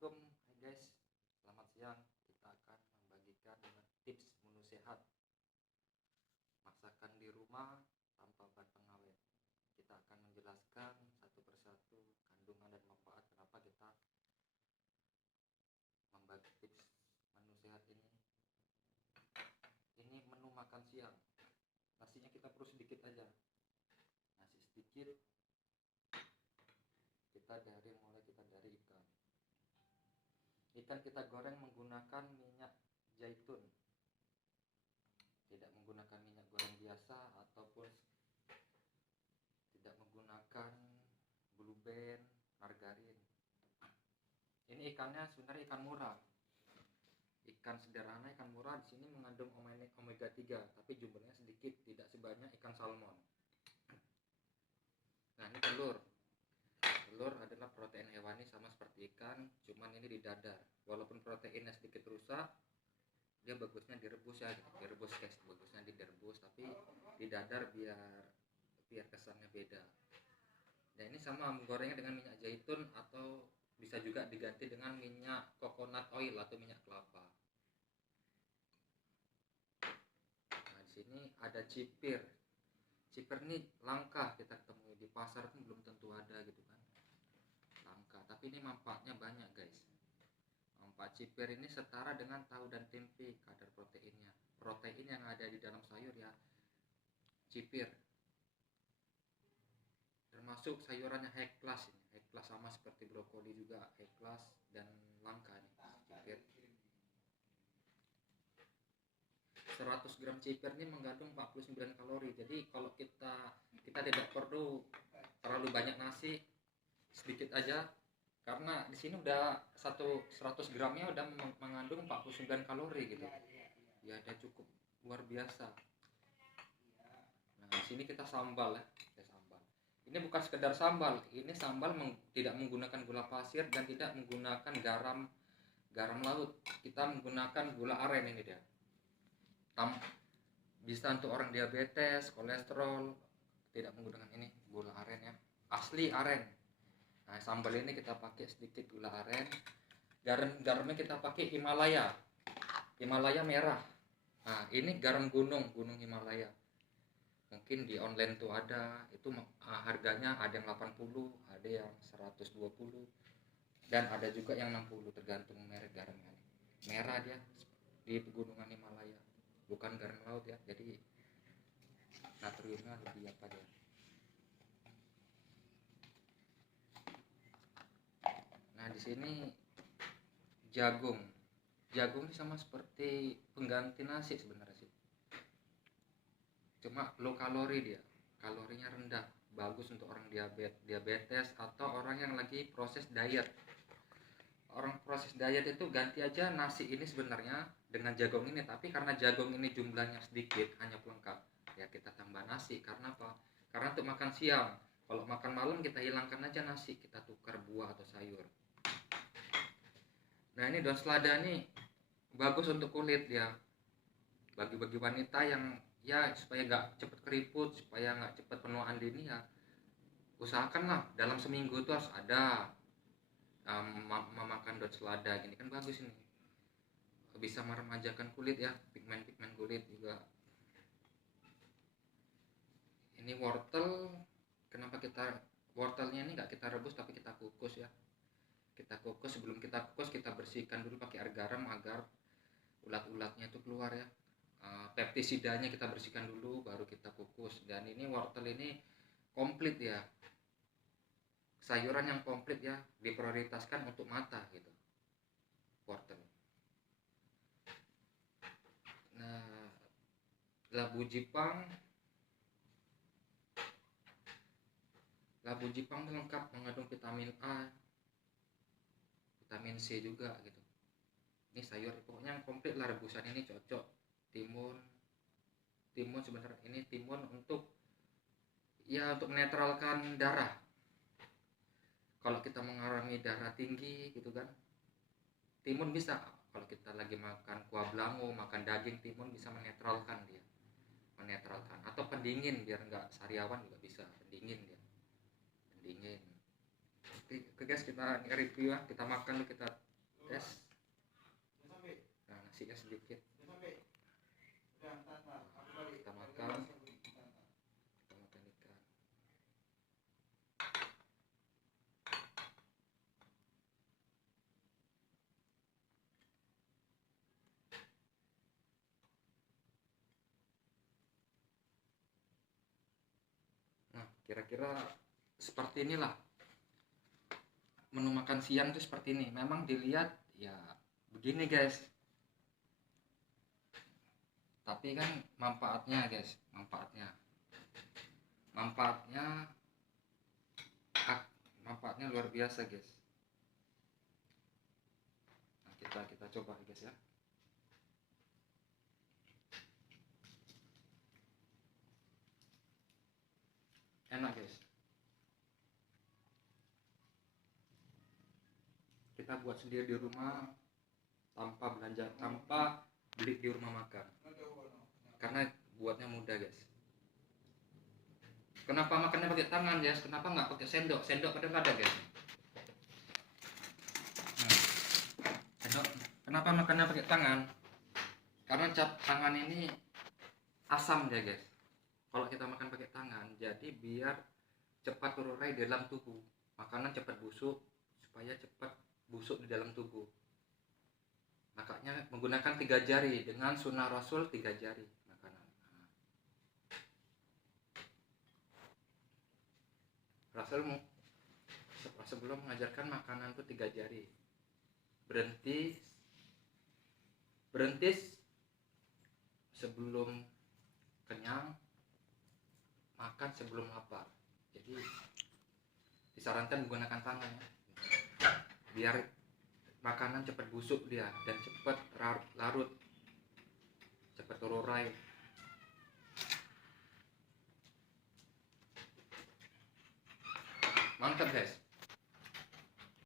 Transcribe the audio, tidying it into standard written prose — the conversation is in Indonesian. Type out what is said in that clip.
Assalamualaikum, hai guys, selamat siang. Kita akan membagikan tips menu sehat masakan di rumah tanpa bahan pengawet. Kita akan menjelaskan satu persatu kandungan dan manfaat kenapa kita membagi tips menu sehat ini. Ini menu makan siang. Nasinya kita perlu sedikit aja, nasi sedikit. Kita dari ikan kita goreng menggunakan minyak zaitun, tidak menggunakan minyak goreng biasa ataupun tidak menggunakan blue band, margarin. Ini ikannya sebenarnya ikan murah, ikan sederhana, ikan murah. Di sini mengandung omega 3, tapi jumlahnya sedikit, tidak sebanyak ikan salmon. Nah, ini telur adalah protein hewani sama seperti ikan, cuman ini di dadar. Walaupun proteinnya sedikit rusak, dia bagusnya direbus ya, direbus guys, bagusnya direbus, tapi di dadar biar kesannya beda. Nah, ini sama menggorengnya dengan minyak zaitun atau bisa juga diganti dengan minyak coconut oil atau minyak kelapa. Nah, di sini ada cipir. Cipir ini langka kita temui di pasar, pun belum tentu ada gitu kan. Langka, tapi ini manfaatnya banyak guys. Manfaat cipir ini setara dengan tahu dan tempe kadar proteinnya. Protein yang ada di dalam sayur ya, cipir. Termasuk sayurannya high class ini. High class sama seperti brokoli juga high class dan langka nih cipir. 100 gram cipir ini mengandung 49 kalori. Jadi kalau kita tidak perlu terlalu banyak nasi, sedikit aja, karena di sini udah 100 gramnya udah mengandung 49 kalori gitu. Ya udah cukup luar biasa. Nah, di sini kita sambal ya, Ini bukan sekedar sambal, ini sambal tidak menggunakan gula pasir dan tidak menggunakan garam laut. Kita menggunakan gula aren ini dia. Bisa untuk orang diabetes, kolesterol, tidak menggunakan ini gula aren ya, asli aren. Nah, sambal ini kita pakai sedikit gula aren. Garamnya kita pakai Himalaya merah. Nah, ini garam gunung Himalaya. Mungkin di online tuh ada, itu harganya ada yang 80, ada yang 120, dan ada juga yang 60, tergantung merek garamnya. Merah dia, di pegunungan Himalaya, bukan garam laut ya, jadi natriumnya lebih apa dia. Nah, di sini jagung ini sama seperti pengganti nasi sebenarnya sih, cuma low kalori dia, kalorinya rendah, bagus untuk orang diabetes atau orang yang lagi proses diet. Orang proses diet itu ganti aja nasi ini sebenarnya dengan jagung ini, tapi karena jagung ini jumlahnya sedikit, hanya pelengkap, ya kita tambah nasi. Karena apa? Karena untuk makan siang. Kalau makan malam kita hilangkan aja nasi, kita tukar buah atau sayur. Nah, ini daun selada nih bagus untuk kulit ya, bagi wanita yang ya supaya nggak cepet keriput, supaya nggak cepet penuaan dini ya, usahakanlah dalam seminggu tuh harus ada memakan daun selada gini kan, bagus ini, bisa meremajakan kulit ya, pigmen kulit juga. Ini wortel, kenapa wortelnya ini nggak kita rebus tapi kita kukus ya. Kita kukus, sebelum kita kukus kita bersihkan dulu pakai air garam agar ulat-ulatnya itu keluar ya. Peptisidanya kita bersihkan dulu baru kita kukus. Dan ini wortel ini komplit ya, sayuran yang komplit ya, diprioritaskan untuk mata gitu, wortel. Nah, labu jipang itu lengkap mengandung vitamin A, vitamin C juga gitu. Ini sayur pokoknya yang komplit lah, rebusan ini cocok. Timun sebenarnya ini timun untuk menetralkan darah. Kalau kita mengalami darah tinggi gitu kan, timun bisa. Kalau kita lagi makan kuah belangu, makan daging, timun bisa menetralkan. Atau pendingin, biar nggak sariawan juga bisa, pendingin. Oke guys, kita review ya, kita makan, kita es. Nah, nasi es sedikit. Kita makan ikan. Nah, kira-kira seperti inilah menu makan siang tuh seperti ini. Memang dilihat ya begini guys, tapi kan manfaatnya guys, manfaatnya luar biasa guys. Nah, kita coba guys ya. Enak guys, kita buat sendiri di rumah tanpa belanja, tanpa beli di rumah makan, karena buatnya mudah guys. Kenapa makannya pakai tangan guys? Kenapa nggak pakai sendok? Sendok kadang ada guys. Nah, sendok. Kenapa makannya pakai tangan? Karena cap tangan ini asam ya guys. Kalau kita makan pakai tangan, jadi biar cepat terurai di dalam tubuh, makanan cepat busuk, supaya cepat busuk di dalam tubuh. Makanya menggunakan 3 jari, dengan sunnah Rasul 3 jari makanan. Rasul sebelum mengajarkan makanan itu 3 jari. Berhenti sebelum kenyang, makan sebelum lapar. Jadi disarankan menggunakan tangan ya, biar makanan cepat busuk dia dan cepat larut, cepat terurai. Mantap guys.